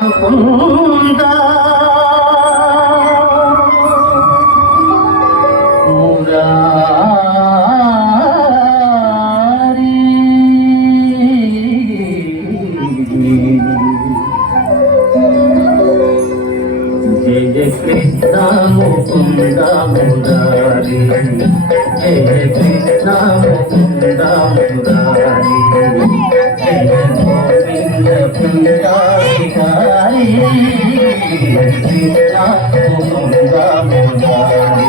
ముకుంద మురారి జయ కృష్ణ ముకుంద మురారి జయ కృష్ణ ముకుంద మురారి జయ గోవింద పుండారి కృష్ణ ముకుంద మురారి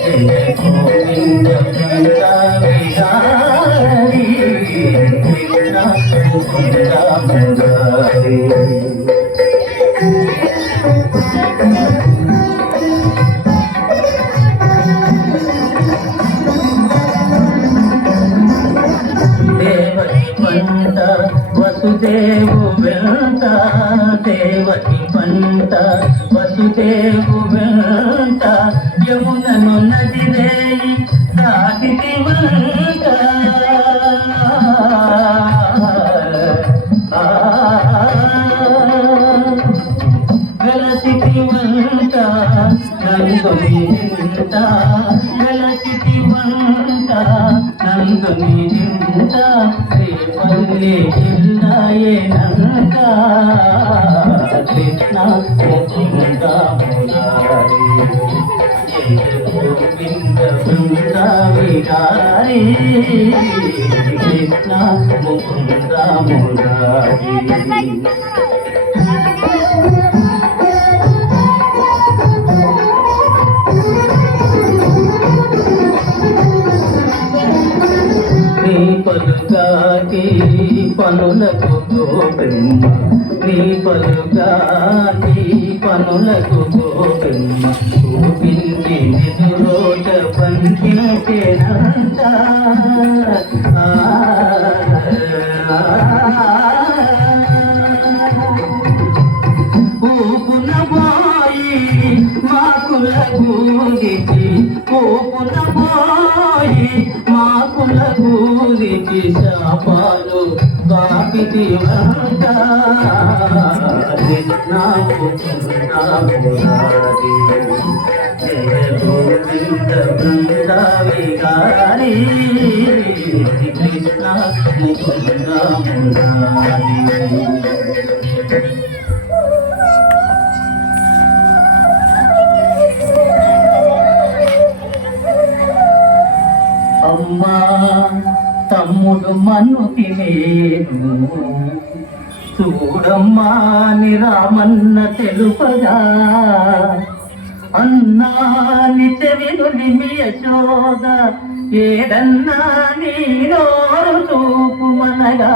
జయ గోవింద పుండారి కృష్ణ ముకుంద మురారి వసుదేవు వెంట దేవకి పంట వసుదేవు వెంట యమునను నది రేయి దాటితి వంట వెలసితి వంట నందుని నింట వెలసితి వంట నందుని నింట శ్రీపల్లి జిల్లాయేనంట కృష్ణ ముకుంద మురారి గోవింద బృంద విహారీ కృష్ణ ముకుంద మురారి పలుగాటి పనులకు గోపెమ్మ నీ పలుగాటి పనులకు గోపెమ్మ చూపించి నిజరోజ పంచినంత ఊపున పోయి మాకుల గూగిచి ఊపున పోయి మాకుల గూగిచి శాపాలు బాపితి వంట జయ గోవింద బృంద విహారీ కృష్ణ ముకుంద మురారి అమ్మా తమ్ముడు మన్నుకి నేను చూడమ్మా ని రామన్న తెలుపగా అన్నా ని చెవినుని యశోద ఏదన్నా నీ నోరు చూపు మనగా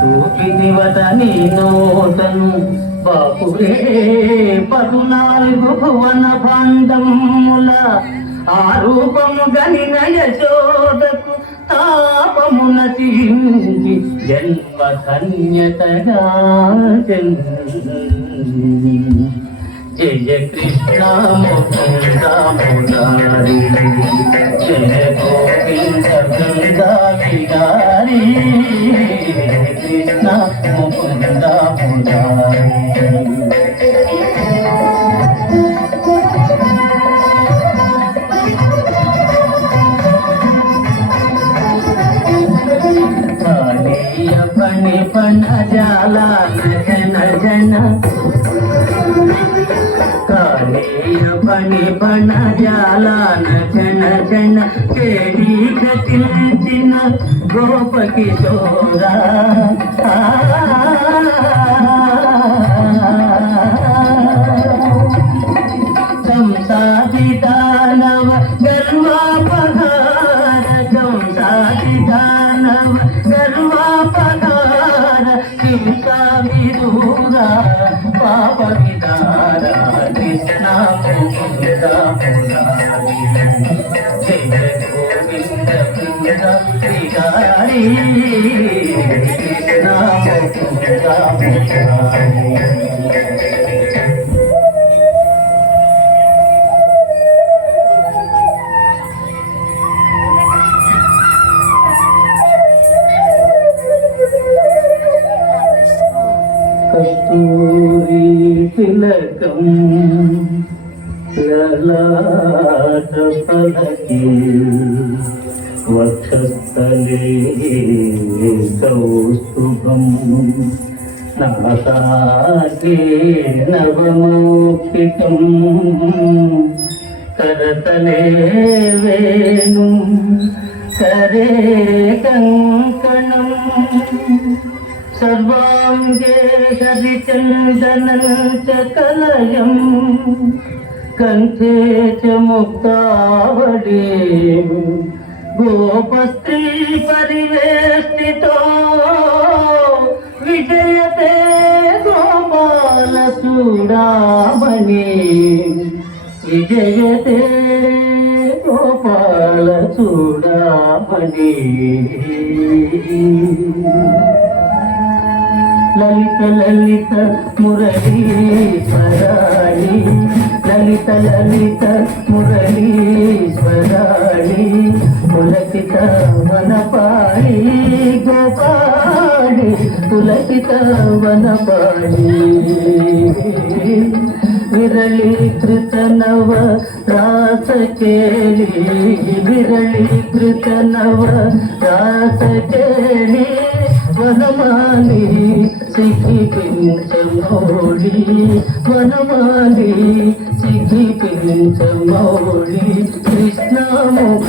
చూపినివదని నోటను బాపురే 14 భువన భాండముల ఆ రూపము గనిన యశోదకు తాపమున తీంచి జన్మ ధన్యతగా జయ కృష్ణ ముకుంద మురారి జయ గోవింద బృంద విహారీ కృష్ణ ముకుంద మురారి పని పన జాల జన జన కాళీయ పని పన జాల జన జన కేడి కటిల్చిన గోపకి చోరా సంసాది దానవ గర్వాపహార సంసాది దానవ గర్వాపహార హింసా విదూర పాప విదార కృష్ణ ముకుంద మురారి జయ గోవింద బృంద విహారీ కృష్ణ ముకుంద మురారి తిలకం లలాట పలకి వక్షస్థలే కౌస్తుభం నాసాకే నవమౌక్తికం కరతలే వేణు करे कंकणम सर्वांगे हरिचंदनं च कलयं कंठे च मुक्तावली गोपस्त्री परिवेष्टितो विजयते गोपाल चूडामणि विजयते गोपाल चूडामणि ललित ललित मुरलीश्वराणि ललित ललित मुरलीश्वराणि पुलकित वनपाणि गोपाणि पुलकित वनपाणि विरलीकृत नव रास केली विरलीकृत नव रास केली वनमाली सिखी पिंचमौली वनमाली सिखी पिंचमौली कृष्णमुख